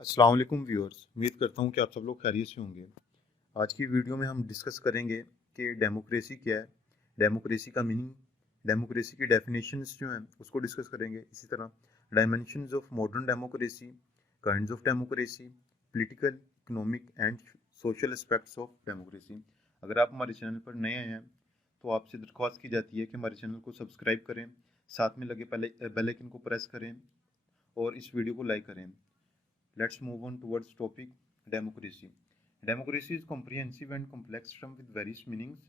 अस्सलाम वालेकुम व्यूअर्स, उम्मीद करता हूँ कि आप सब लोग खैरियत से होंगे। आज की वीडियो में हम डिस्कस करेंगे कि डेमोक्रेसी क्या है, डेमोक्रेसी का मीनिंग, डेमोक्रेसी की डेफिनेशंस जो हैं उसको डिस्कस करेंगे। इसी तरह dimensions of modern democracy, kinds of democracy, political, economic and social aspects of democracy. अगर आप हमारे चैनल पर नए आए हैं तो आपसे दरख्वास्त की जाती है कि हमारे चैनल को सब्सक्राइब करें, साथ में लगे पहले बेल आइकन को प्रेस करें और इस वीडियो को लाइक करें। Let's move on towards topic democracy. Democracy is comprehensive and complex term with various meanings.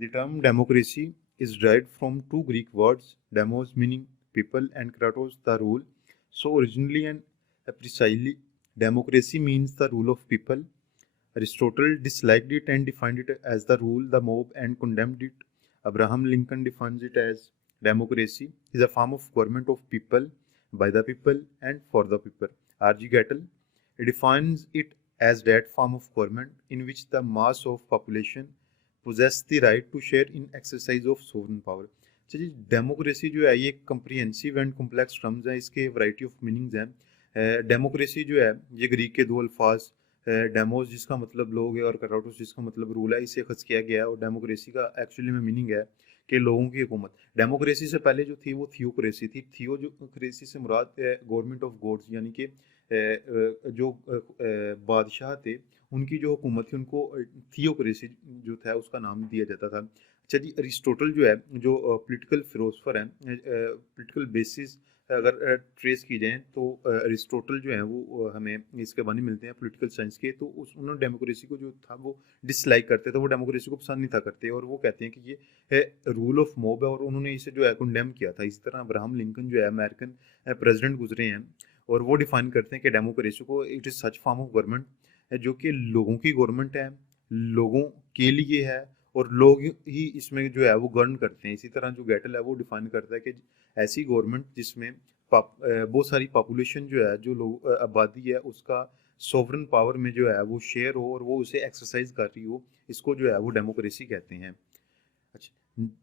The term democracy is derived from two Greek words, demos meaning people and kratos the rule. So originally and precisely, democracy means the rule of people. Aristotle disliked it and defined it as the rule the mob and condemned it. Abraham Lincoln defines it as democracy is a form of government of people, by the people and for the people. R.G. Gattel defines it as that form of government in which the mass of population possess the right to share in exercise of sovereign power. अच्छा जी, democracy जो है ये comprehensive and complex terms हैं, इसके variety of meanings हैं। Democracy जो है ये ग्रीक के दो अल्फाज डेमोस जिसका मतलब लोग है और कराटोस जिसका मतलब रूल है, इसे खस किया गया है। और डेमोक्रेसी का एक्चुअली में मीनिंग है कि लोगों की हुकूमत। डेमोक्रेसी से पहले जो थी वो थियोक्रेसी थी। थियोक्रेसी से मुराद गवर्नमेंट ऑफ गॉड्स, यानी कि जो बादशाह थे उनकी जो हुकूमत थी उनको थियोक्रेसी जो था उसका नाम दिया जाता था। अच्छा जी, अरिस्टोटल जो है जो पॉलिटिकल फिलोसफर हैं, पॉलिटिकल बेसिस अगर ट्रेस की जाए तो अरिस्टोटल जो है वो हमें इसके बारे में मिलते हैं पॉलिटिकल साइंस के। तो उस उन्होंने डेमोक्रेसी को जो था वो डिसलाइक करते थे, वो डेमोक्रेसी को पसंद नहीं था करते, और वो कहते हैं कि ये रूल ऑफ मॉब है, और उन्होंने इसे जो है कंडेम किया था। इस तरह अब्राहम लिंकन जो है अमेरिकन प्रेसिडेंट गुजरे हैं, और वो डिफाइन करते हैं कि डेमोक्रेसी को it is such form of government जो कि लोगों की गवर्नमेंट है, लोगों के लिए है, और लोग ही इसमें जो है वो गवर्न करते हैं। इसी तरह जो गेटल है वो डिफाइन करता है कि ऐसी गवर्नमेंट जिसमें बहुत सारी पॉपुलेशन जो है, जो लोग आबादी है उसका सॉवरन पावर में जो है वो शेयर हो और वो उसे एक्सरसाइज कर रही हो, इसको जो है वो डेमोक्रेसी कहते हैं। अच्छा,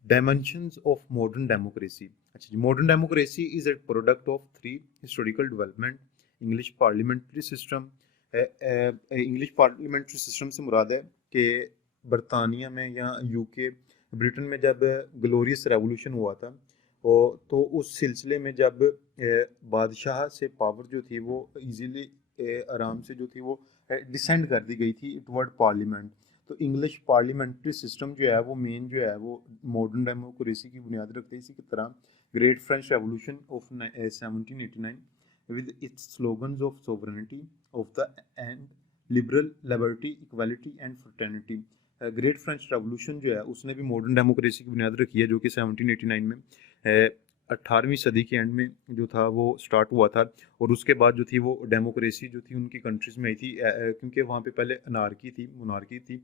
डायमेंशंस ऑफ मॉडर्न डेमोक्रेसी। अच्छा जी, modern democracy is a product of three historical development. English parliamentary system. English parliamentary system से मुराद है कि बरतानिया में या यूके ब्रिटेन में जब ग्लोरियस रेवोल्यूशन हुआ था, और तो उस सिलसिले में जब बादशाह से पावर जो थी वो इजीली आराम से जो थी वो डिसेंड कर दी गई थी टुवर्ड पार्लियामेंट। तो इंग्लिश पार्लियामेंट्री सिस्टम जो है वो मेन जो है वो मॉडर्न डेमोक्रेसी की बुनियाद रखते हैं। इसी की तरह great French revolution of 1789 with its slogans of sovereignty of the end liberal liberty equality and fraternity. Great French revolution जो है उसने भी मॉडर्न डेमोक्रेसी की बुनियाद रखी है, जो कि 1789 में 18वीं सदी के एंड में जो था वो स्टार्ट हुआ था। और उसके बाद जो थी वो डेमोक्रेसी जो थी उनकी कंट्रीज़ में आई थी, क्योंकि वहाँ पे पहले अनार्की थी, मोनार्की थी,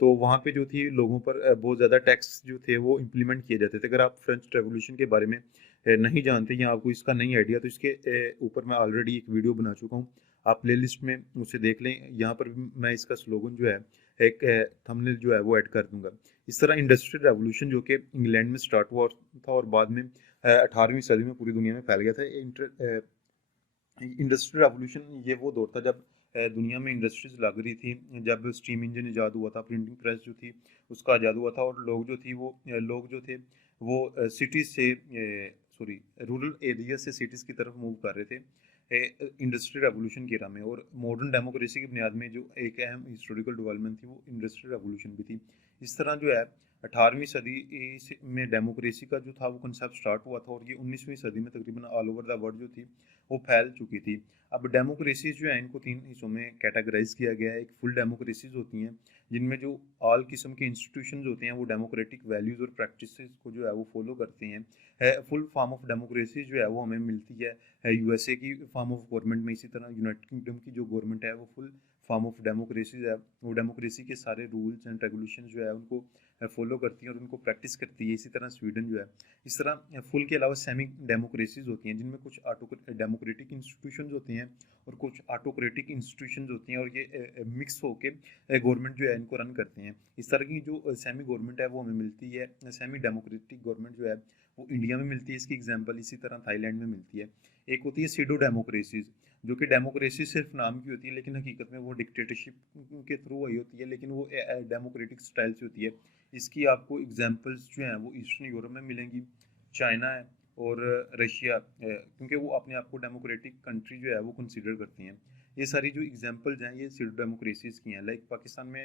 तो वहाँ पे जो थी लोगों पर बहुत ज़्यादा टैक्स जो थे वो इम्प्लीमेंट किए जाते थे। अगर आप फ्रेंच रेवोल्यूशन के बारे में नहीं जानते या आपको इसका नहीं आइडिया, तो इसके ऊपर मैं ऑलरेडी एक वीडियो बना चुका हूँ, आप प्लेलिस्ट में उसे देख लें। यहाँ पर भी मैं इसका स्लोगन जो है एक थंबनेल जो है वो ऐड कर दूंगा। इस तरह इंडस्ट्रियल रेवोल्यूशन जो कि इंग्लैंड में स्टार्ट हुआ था और बाद में 18वीं सदी में पूरी दुनिया में फैल गया था। इंडस्ट्रियल रेवोल्यूशन ये वो दौर था जब दुनिया में इंडस्ट्रीज लग रही थी, जब स्टीम इंजन ईजाद हुआ था, प्रिंटिंग प्रेस जो थी उसका ईजाद हुआ था, और लोग जो थे वो सिटीज़ से सॉरी रूरल एरिया से सिटीज़ की तरफ मूव कर रहे थे इंडस्ट्रियल रेवोल्यूशन की एरा में। और मॉडर्न डेमोक्रेसी की बुनियाद में जो एक अहम हिस्टोरिकल डेवलपमेंट थी वो इंडस्ट्रियल रेवोल्यूशन भी थी। इस तरह जो है 18वीं सदी में डेमोक्रेसी का जो था वो कंसेप्ट स्टार्ट हुआ था, और ये 19वीं सदी में तकरीबन ऑल ओवर द वर्ल्ड जो थी वो फैल चुकी थी। अब डेमोक्रेसीज जो है इनको तीन हिस्सों में कैटेगराइज किया गया है। एक फुल डेमोक्रेसीज होती हैं जिनमें जो ऑल किस्म के इंस्टीट्यूशंस होते हैं वो डेमोक्रेटिक वैल्यूज़ और प्रैक्टिसेस को जो है वो फॉलो करते हैं। फुल फॉर्म ऑफ डेमोक्रेसी जो है वो हमें मिलती है यूएसए की फॉर्म ऑफ गवर्नमेंट में। इसी तरह यूनाइटेड किंगडम की जो गवर्नमेंट है वो फुल फॉर्म ऑफ डेमोक्रेसी है, वो डेमोक्रेसी के सारे रूल्स एंड रेगुलेशन जो है उनको फॉलो करती है और उनको प्रैक्टिस करती है। इसी तरह स्वीडन जो है, इस तरह फुल के अलावा सेमी डेमोक्रेसीज होती हैं जिनमें कुछ डेमोक्रेटिक इंस्टीट्यूशंस होती हैं और कुछ ऑटोक्रेटिक इंस्टीट्यूशंस होती हैं, और ये मिक्स होके गवर्नमेंट जो है इनको रन करते हैं। इस तरह की जो सेमी गवर्नमेंट है वो हमें मिलती है। सेमी डेमोक्रेटिक गवर्नमेंट जो है वो इंडिया में मिलती है इसकी एग्जांपल, इसी तरह थाईलैंड में मिलती है। एक होती है सीडो डेमोक्रेसीज, जो कि डेमोक्रेसी सिर्फ नाम की होती है, लेकिन हकीकत में वो डिक्टेटरशिप के थ्रू वही होती है, लेकिन वो डेमोक्रेटिक स्टाइल से होती है। इसकी आपको एग्जांपल्स जो हैं वो ईस्टर्न यूरोप में मिलेंगी, चाइना है और रशिया, क्योंकि वो अपने आप को डेमोक्रेटिक कंट्री जो है वो कंसिडर करती हैं। ये सारी जो एग्जांपल्स हैं ये सीडो डेमोक्रेसीज की हैं। लाइक पाकिस्तान में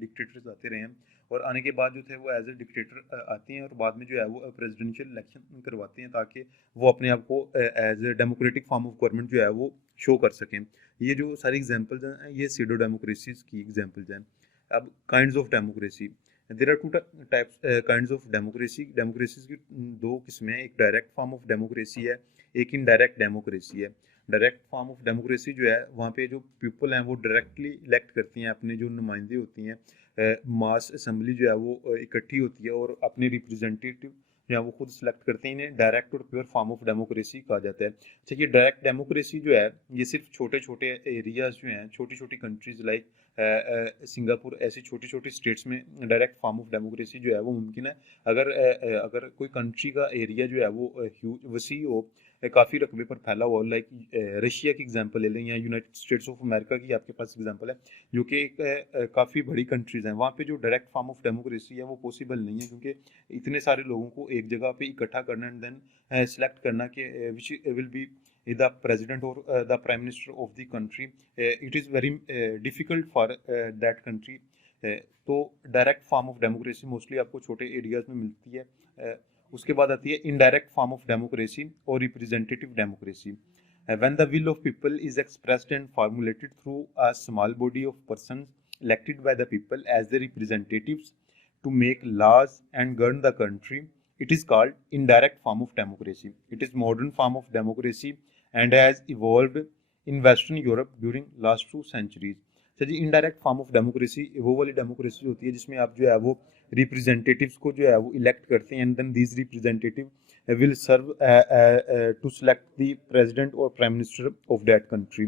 डिक्टेटर्स आते रहे हैं और आने के बाद जो थे वो एज ए डिक्टेटर आते हैं और बाद में जो है वो प्रेसिडेंशियल इलेक्शन करवाते हैं ताकि वो अपने आप को as a democratic form of government जो है वो शो कर सकें। ये जो सारी एग्जांपल्स हैं ये सीडो डेमोक्रेसीज की एग्जांपल्स हैं। अब kinds of democracy, there are two types kinds of democracy. Democracies की दो किस्में हैं, एक डायरेक्ट फॉर्म ऑफ डेमोक्रेसी है, एक इनडायरेक्ट डेमोक्रेसी है। डायरेक्ट फॉर्म ऑफ डेमोक्रेसी जो है वहाँ पे जो पीपल हैं वो डायरेक्टली इलेक्ट करती हैं, अपने जो नुमाइंदे होती हैं, मास असेंबली जो है वो इकट्ठी होती है और अपने रिप्रेजेंटेटिव जो है वो खुद सेलेक्ट करते हैं। इन्हें डायरेक्ट और प्योर फॉर्म ऑफ डेमोक्रेसी कहा जाता है। अच्छा, ये डायरेक्ट डेमोक्रेसी जो है ये सिर्फ छोटे छोटे एरियाज जो हैं, छोटी छोटी कंट्रीज लाइक सिंगापुर, ऐसी छोटी छोटी स्टेट्स में डायरेक्ट फॉर्म ऑफ डेमोक्रेसी जो है वो मुमकिन है। अगर कोई कंट्री का एरिया जो है वो वसी हो, काफ़ी रकबे पर फैला हुआ, लाइक रशिया की एग्जांपल ले लें या यूनाइटेड स्टेट्स ऑफ अमेरिका की आपके पास एग्जांपल है, जो कि एक काफ़ी बड़ी कंट्रीज़ हैं, वहाँ पे जो डायरेक्ट फॉर्म ऑफ डेमोक्रेसी है वो पॉसिबल नहीं है, क्योंकि इतने सारे लोगों को एक जगह पे इकट्ठा करना एंड देन सेलेक्ट करना कि which will be the president और the prime minister of the country, it is very difficult for that country. तो direct form of democracy mostly आपको छोटे एरियाज में मिलती है। उसके बाद आती है इनडायरेक्ट फॉर्म ऑफ डेमोक्रेसी और representative democracy. When the will of people is expressed and formulated through a small body of persons elected by the people as their representatives to make laws and govern the country, it is called indirect form of democracy. It is modern form of democracy and has evolved in Western Europe during last 2 centuries. अच्छा जी, indirect form of democracy वो वाली democracy होती है जिसमें आप जो है वो रिप्रेजेंटेटिव्स को जो है वो इलेक्ट करते हैं and then these representative will serve to select the president और prime minister of that country.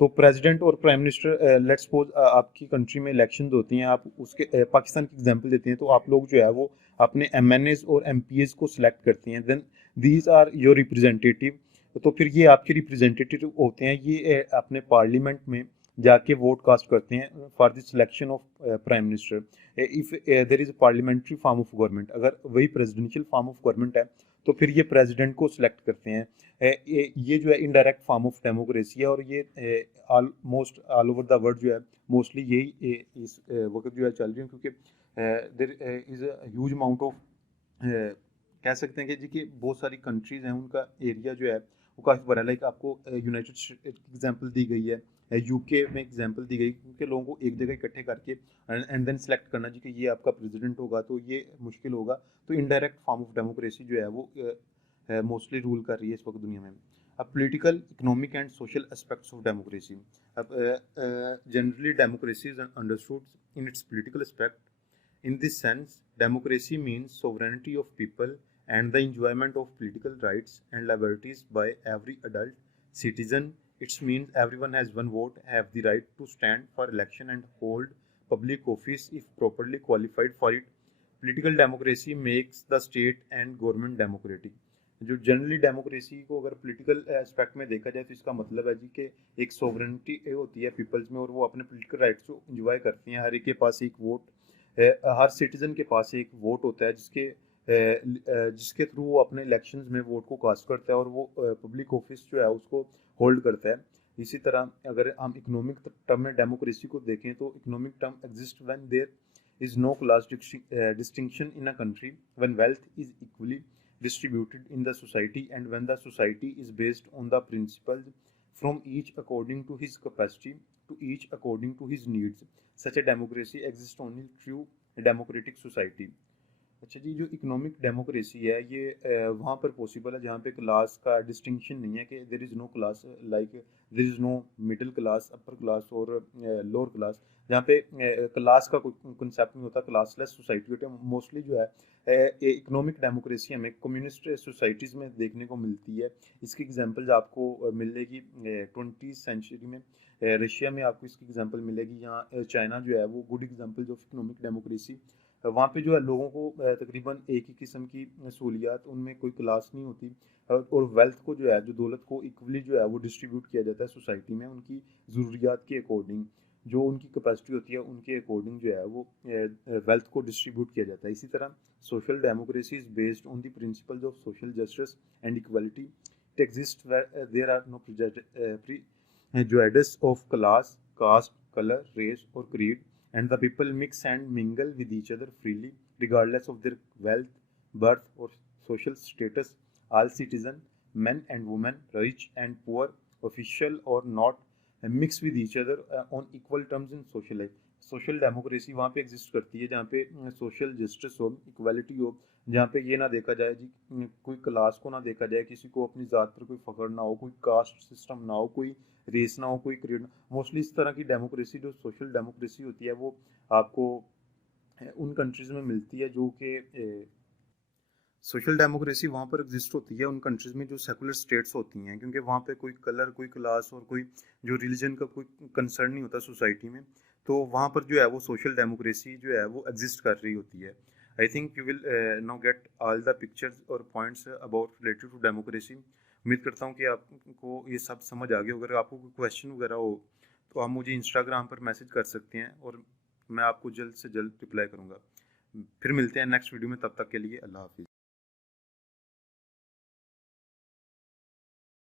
तो प्रेसिडेंट और प्राइम मिनिस्टर, लेट्स सपोज आपकी कंट्री में इलेक्शंस होती हैं, आप उसके पाकिस्तान की एग्जांपल देते हैं, तो आप लोग जो है वो अपने एमएनएस और एमपीएस को सिलेक्ट करते हैं, then these are your representative. तो फिर ये आपके रिप्रेजेंटेटिव होते हैं, ये अपने पार्लियामेंट में जाके वोट कास्ट करते हैं for the selection of prime minister. If there is a parliamentary form of government, अगर वही प्रेसिडेंशियल फॉर्म ऑफ गवर्नमेंट है तो फिर ये प्रेसिडेंट को सिलेक्ट करते हैं। ये जो है इनडायरेक्ट फॉर्म ऑफ डेमोक्रेसी है और ये almost all over the world जो है मोस्टली यही इस वक्त जो है चल रही है, क्योंकि there is a huge amount of, कह सकते हैं कि जी कि बहुत सारी कंट्रीज हैं उनका एरिया जो है वो काफ़ी बड़ा है। लाइक आपको यूनाइटेड स्टेट की एग्जांपल दी गई है, यूके में एग्जांपल दी गई, क्योंकि लोगों को एक जगह इकट्ठे करके एंड देन सेलेक्ट करना जी कि ये आपका प्रेसिडेंट होगा, तो ये मुश्किल होगा। तो इनडायरेक्ट फॉर्म ऑफ डेमोक्रेसी जो है वो मोस्टली रूल कर रही है इस वक्त दुनिया में। अब political, economic and social aspects of democracy. अब generally democracy is understood in its political aspect. In this sense, democracy means sovereignty of people and the enjoyment of political rights and liberties by every adult citizen. It means everyone has one vote, have the right to stand for election and hold public office if properly qualified for it. Political democracy makes the state and government democratic. जो generally democracy को अगर political aspect में देखा जाए तो इसका मतलब है जी कि एक सोवरेनिटी होती है पीपल्स में और वो अपने पॉलिटिकल राइट्स को इंजॉय करती हैं। हर एक के पास एक वोट, हर सिटीजन के पास एक वोट होता है जिसके थ्रू वो अपने इलेक्शंस में वोट को कास्ट करता है और वो पब्लिक ऑफिस जो है उसको होल्ड करता है। इसी तरह अगर हम इकोनॉमिक टर्म में डेमोक्रेसी को देखें तो economic term exist when there is no class distinction in a country, when wealth is equally distributed in the society and when the society is based on the principles from each according to his capacity to each according to his needs. Such a democracy exists only through a democratic society. अच्छा जी, जो economic democracy है ये वहाँ पर possible है जहाँ पे class का डिस्टिंक्शन नहीं है, कि there is no class, like there is no middle class, upper class और लोअर क्लास, जहाँ पे क्लास का कोई कंसेप्ट नहीं होता, क्लासलेस सोसाइटी होती है। मोस्टली जो है इकोनॉमिक डेमोक्रेसी हमें कम्युनिस्ट सोसाइटीज़ में देखने को मिलती है। इसकी एग्जांपल्स आपको मिलेगी 20वीं सेंचुरी में रशिया में आपको इसकी एग्जांपल मिलेगी। यहाँ चाइना जो है वो good examples of economic democracy वहाँ पे जो है लोगों को तकरीबन एक ही किस्म की सहूलियात, उनमें कोई क्लास नहीं होती, और वेल्थ को जो है, जो दौलत को इक्वली जो है वो डिस्ट्रीब्यूट किया जाता है सोसाइटी में उनकी ज़रूरियात के अकॉर्डिंग, जो उनकी कैपेसिटी होती है उनके अकॉर्डिंग जो है वो वेल्थ को डिस्ट्रीब्यूट किया जाता है। इसी तरह social democracy is based on the principles of social justice and equality. It exist where there are no prejudice of class, caste, color, race, or creed, and the people mix and mingle with each other freely, regardless of their wealth, birth, or social status. All citizens, men and women, rich and poor, official or not, mix with each other on equal terms in social life. Social democracy वहाँ पे exist करती है जहाँ पे social justice हो, equality हो, जहाँ पे ये ना देखा जाए जी, कोई क्लास को ना देखा जाए, किसी को अपनी ज़ात पर कोई फख्र ना हो, कोई कास्ट सिस्टम ना हो, कोई रेस ना हो, कोई क्रीड ना। मोस्टली इस तरह की डेमोक्रेसी, जो सोशल डेमोक्रेसी होती है, वो आपको उन कंट्रीज़ में मिलती है जो कि सोशल डेमोक्रेसी वहाँ पर एग्जिस्ट होती है उन कंट्रीज़ में जो सेकुलर स्टेट्स होती हैं, क्योंकि वहाँ पे कोई कलर, कोई क्लास और कोई जो रिलीजन का कोई कंसर्न नहीं होता सोसाइटी में, तो वहाँ पर जो है वो सोशल डेमोक्रेसी जो है वो एग्जिस्ट कर रही होती है। I think you will now get all the pictures और points about related to democracy. उम्मीद करता हूँ कि आपको ये सब समझ आ गया। अगर आपको कोई क्वेश्चन वगैरह हो तो आप मुझे इंस्टाग्राम पर मैसेज कर सकते हैं और मैं आपको जल्द से जल्द रिप्लाई करूँगा। फिर मिलते हैं नेक्स्ट वीडियो में, तब तक के लिए अल्लाह हाफिज़।